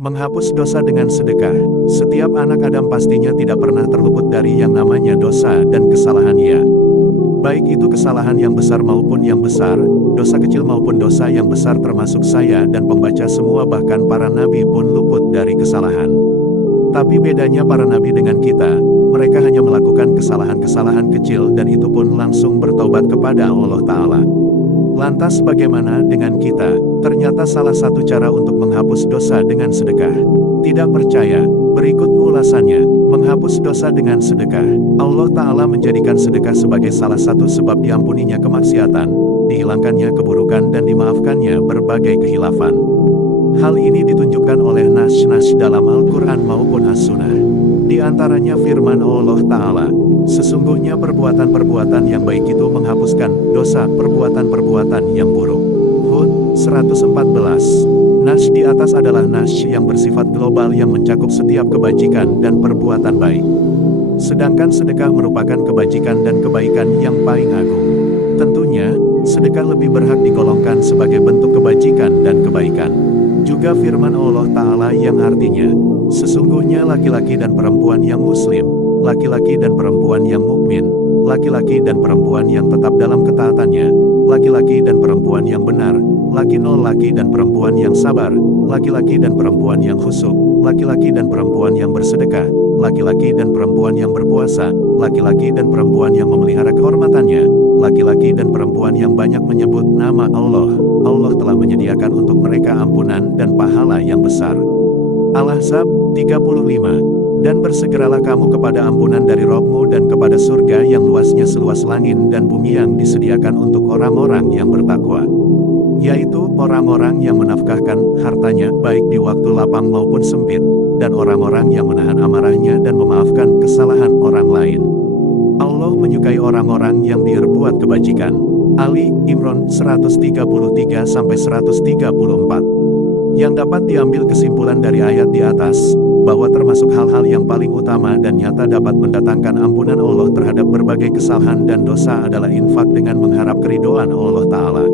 Menghapus dosa dengan sedekah. Setiap anak Adam pastinya tidak pernah terluput dari yang namanya dosa dan kesalahan ya. Baik itu kesalahan yang besar maupun yang besar, dosa kecil maupun dosa yang besar termasuk saya dan pembaca semua bahkan para nabi pun luput dari kesalahan. Tapi bedanya para nabi dengan kita, mereka hanya melakukan kesalahan-kesalahan kecil dan itu pun langsung bertaubat kepada Allah Ta'ala. Lantas bagaimana dengan kita? Ternyata salah satu cara untuk menghapus dosa dengan sedekah. Tidak percaya? Berikut ulasannya. Menghapus dosa dengan sedekah. Allah Ta'ala menjadikan sedekah sebagai salah satu sebab diampuninya kemaksiatan, dihilangkannya keburukan dan dimaafkannya berbagai kehilafan. Hal ini ditunjukkan oleh nas-nas dalam Al-Quran maupun As-Sunnah. Di antaranya firman Allah Ta'ala, sesungguhnya perbuatan-perbuatan yang baik itu menghapuskan dosa perbuatan-perbuatan yang buruk. Hud 114. Nas di atas adalah nas yang bersifat global yang mencakup setiap kebajikan dan perbuatan baik. Sedangkan sedekah merupakan kebajikan dan kebaikan yang paling agung. Tentunya, sedekah lebih berhak digolongkan sebagai bentuk kebajikan dan kebaikan. Juga firman Allah Ta'ala yang artinya, sesungguhnya laki-laki dan perempuan yang muslim, laki-laki dan perempuan yang mukmin, laki-laki dan perempuan yang tetap dalam ketaatannya, laki-laki dan perempuan yang benar, laki-laki dan perempuan yang sabar, laki-laki dan perempuan yang khusyuk, laki-laki dan perempuan yang bersedekah, laki-laki dan perempuan yang berpuasa, laki-laki dan perempuan yang memelihara kehormatannya, laki-laki dan perempuan yang banyak menyebut nama Allah. Allah telah menyediakan untuk mereka ampunan dan pahala yang besar. Al-Ahzab 35. Dan bersegeralah kamu kepada ampunan dari Rabb-mu dan kepada surga yang luasnya seluas langit dan bumi yang disediakan untuk orang-orang yang bertakwa. Yaitu orang-orang yang menafkahkan hartanya baik di waktu lapang maupun sempit, dan orang-orang yang menahan amarahnya dan memaafkan kesalahan orang lain. Allah menyukai orang-orang yang berbuat kebajikan. Ali Imran 133-134. Yang dapat diambil kesimpulan dari ayat di atas, bahwa termasuk hal-hal yang paling utama dan nyata dapat mendatangkan ampunan Allah terhadap berbagai kesalahan dan dosa adalah infak dengan mengharap keridhaan Allah Ta'ala.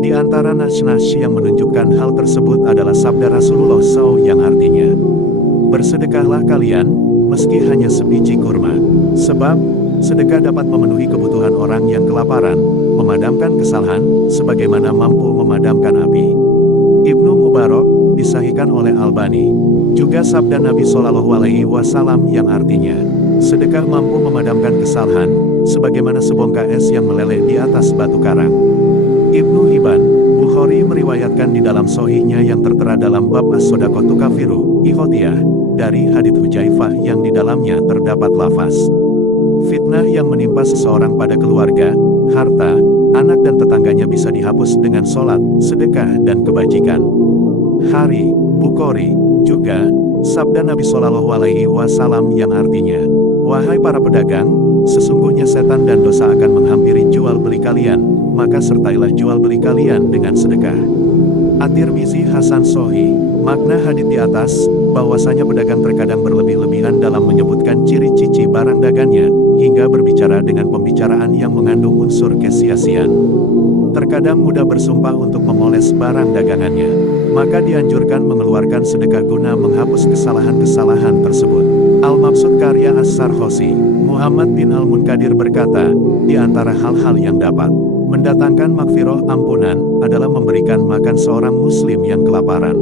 Di antara nas-nas yang menunjukkan hal tersebut adalah sabda Rasulullah SAW yang artinya, bersedekahlah kalian, meski hanya sebiji kurma. Sebab, sedekah dapat memenuhi kebutuhan orang yang kelaparan, memadamkan kesalahan, sebagaimana mampu memadamkan api. Ibnu Mubarak, disahihkan oleh Albani. Juga sabda Nabi Shallallahu Alaihi Wasallam yang artinya, sedekah mampu memadamkan kesalahan, sebagaimana sebongkah es yang meleleh di atas batu karang. Ibnu Hibban, Bukhari meriwayatkan di dalam sahihnya yang tertera dalam bab as-sodaqatu kafiru, ikhotiyah, dari hadits Hujaifah yang di dalamnya terdapat lafaz, fitnah yang menimpa seseorang pada keluarga, harta, anak dan tetangganya bisa dihapus dengan sholat, sedekah dan kebajikan. Hari, Bukhari. Juga, sabda Nabi Shallallahu Alaihi Wasallam yang artinya, wahai para pedagang, sesungguhnya setan dan dosa akan menghampiri jual beli kalian, maka sertailah jual beli kalian dengan sedekah. At-Tirmizi Hasan Sahih. Makna hadits di atas, bahwasanya pedagang terkadang berlebih-lebihan dalam menyebutkan ciri-ciri barang dagangnya, hingga berbicara dengan pembicaraan yang mengandung unsur kesia-siaan. Terkadang mudah bersumpah untuk memoles barang dagangannya, maka dianjurkan mengeluarkan sedekah guna menghapus kesalahan-kesalahan tersebut. Al-Mabsud karya As-Sarhosi, Muhammad bin Al-Munkadir berkata, di antara hal-hal yang dapat mendatangkan makfirah ampunan, adalah memberikan makan seorang muslim yang kelaparan.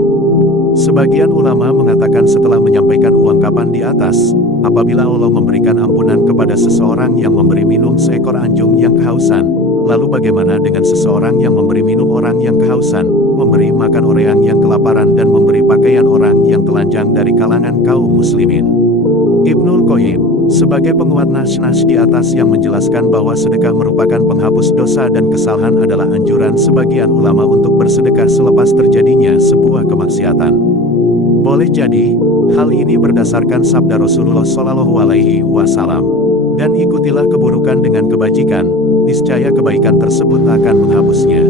Sebagian ulama mengatakan setelah menyampaikan ungkapan di atas, apabila Allah memberikan ampunan kepada seseorang yang memberi minum seekor anjing yang kehausan, lalu bagaimana dengan seseorang yang memberi minum orang yang kehausan, memberi makan orang yang kelaparan dan memberi pakaian orang yang telanjang dari kalangan kaum muslimin? Ibnul Qayyim, sebagai penguat nas-nas di atas yang menjelaskan bahwa sedekah merupakan penghapus dosa dan kesalahan adalah anjuran sebagian ulama untuk bersedekah selepas terjadinya sebuah kemaksiatan. Boleh jadi, hal ini berdasarkan sabda Rasulullah Shallallahu Alaihi Wasallam. Dan ikutilah keburukan dengan kebajikan, niscaya kebaikan tersebut akan menghapusnya.